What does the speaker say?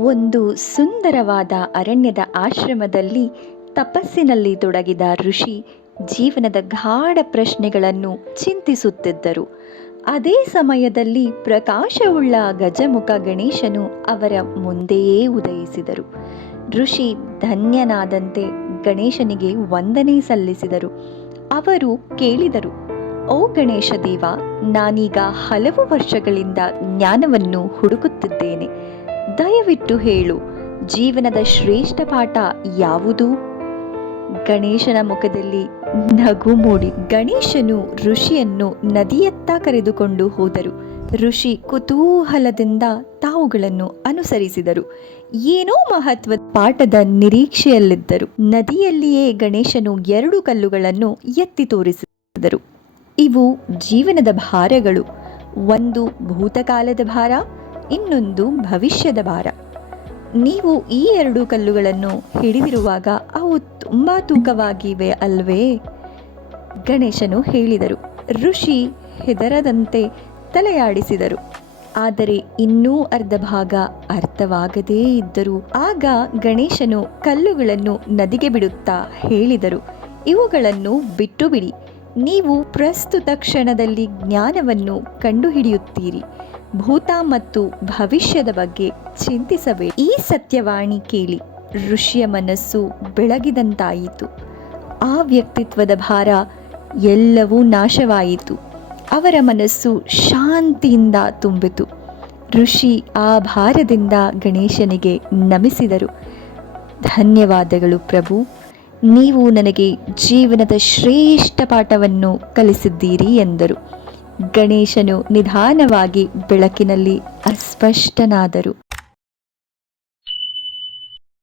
ಒಂದು ಸುಂದರವಾದ ಅರಣ್ಯದ ಆಶ್ರಮದಲ್ಲಿ ತಪಸ್ಸಿನಲ್ಲಿ ತೊಡಗಿದ ಋಷಿ ಜೀವನದ ಗಾಢ ಪ್ರಶ್ನೆಗಳನ್ನು ಚಿಂತಿಸುತ್ತಿದ್ದರು. ಅದೇ ಸಮಯದಲ್ಲಿ ಪ್ರಕಾಶವುಳ್ಳ ಗಜಮುಖ ಗಣೇಶನು ಅವರ ಮುಂದೆಯೇ ಉದಯಿಸಿದರು. ಋಷಿ ಧನ್ಯನಾದಂತೆ ಗಣೇಶನಿಗೆ ವಂದನೆ ಸಲ್ಲಿಸಿದರು. ಅವರು ಕೇಳಿದರು, ಓ ಗಣೇಶ ದೇವ, ನಾನೀಗ ಹಲವು ವರ್ಷಗಳಿಂದ ಜ್ಞಾನವನ್ನು ಹುಡುಕುತ್ತಿದ್ದೇನೆ. ದಯವಿಟ್ಟು ಹೇಳು, ಜೀವನದ ಶ್ರೇಷ್ಠ ಪಾಠ ಯಾವುದು? ಗಣೇಶನ ಮುಖದಲ್ಲಿ ನಗು ಮೂಡಿ ಗಣೇಶನು ಋಷಿಯನ್ನು ನದಿಯತ್ತ ಕರೆದುಕೊಂಡು ಹೋದರು. ಋಷಿ ಕುತೂಹಲದಿಂದ ತಾವುಗಳನ್ನು ಅನುಸರಿಸಿದರು. ಏನೋ ಮಹತ್ವದ ಪಾಠದ ನಿರೀಕ್ಷೆಯಲ್ಲಿದ್ದರು. ನದಿಯಲ್ಲಿಯೇ ಗಣೇಶನು 2 ಕಲ್ಲುಗಳನ್ನು ಎತ್ತಿ ತೋರಿಸಿದರು. ಇವು ಜೀವನದ ಭಾರಗಳು. ಒಂದು ಭೂತಕಾಲದ ಭಾರ, ಇನ್ನೊಂದು ಭವಿಷ್ಯದ ಭಾರ. ನೀವು ಈ 2 ಕಲ್ಲುಗಳನ್ನು ಹಿಡಿದಿರುವಾಗ ಅವು ತುಂಬ ತೂಕವಾಗಿವೆ ಅಲ್ವೇ? ಗಣೇಶನು ಹೇಳಿದರು. ಋಷಿ ಹೆದರದಂತೆ ತಲೆಯಾಡಿಸಿದರು. ಆದರೆ ಇನ್ನೂ ಅರ್ಧ ಭಾಗ ಅರ್ಥವಾಗದೇ ಇದ್ದರು. ಆಗ ಗಣೇಶನು ಕಲ್ಲುಗಳನ್ನು ನದಿಗೆ ಬಿಡುತ್ತಾ ಹೇಳಿದರು, ಇವುಗಳನ್ನು ಬಿಟ್ಟು ಬಿಡಿ. ನೀವು ಪ್ರಸ್ತುತ ಕ್ಷಣದಲ್ಲಿ ಜ್ಞಾನವನ್ನು ಕಂಡುಹಿಡಿಯುತ್ತೀರಿ. ಭೂತ ಮತ್ತು ಭವಿಷ್ಯದ ಬಗ್ಗೆ ಚಿಂತಿಸಬೇಡಿ. ಈ ಸತ್ಯವಾಣಿ ಕೇಳಿ ಋಷಿಯ ಮನಸ್ಸು ಬೆಳಗಿದಂತಾಯಿತು. ಆ ವ್ಯಕ್ತಿತ್ವದ ಭಾರ ಎಲ್ಲವೂ ನಾಶವಾಯಿತು. ಅವರ ಮನಸ್ಸು ಶಾಂತಿಯಿಂದ ತುಂಬಿತು. ಋಷಿ ಆ ಭಾರದಿಂದ ಗಣೇಶನಿಗೆ ನಮಿಸಿದರು. ಧನ್ಯವಾದಗಳು ಪ್ರಭು, ನೀವು ನನಗೆ ಜೀವನದ ಶ್ರೇಷ್ಠ ಪಾಠವನ್ನು ಕಲಿಸಿದ್ದೀರಿ ಎಂದರು. ಗಣೇಶನು ನಿಧಾನವಾಗಿ ಬೆಳಕಿನಲ್ಲಿ ಅಸ್ಪಷ್ಟನಾದರು.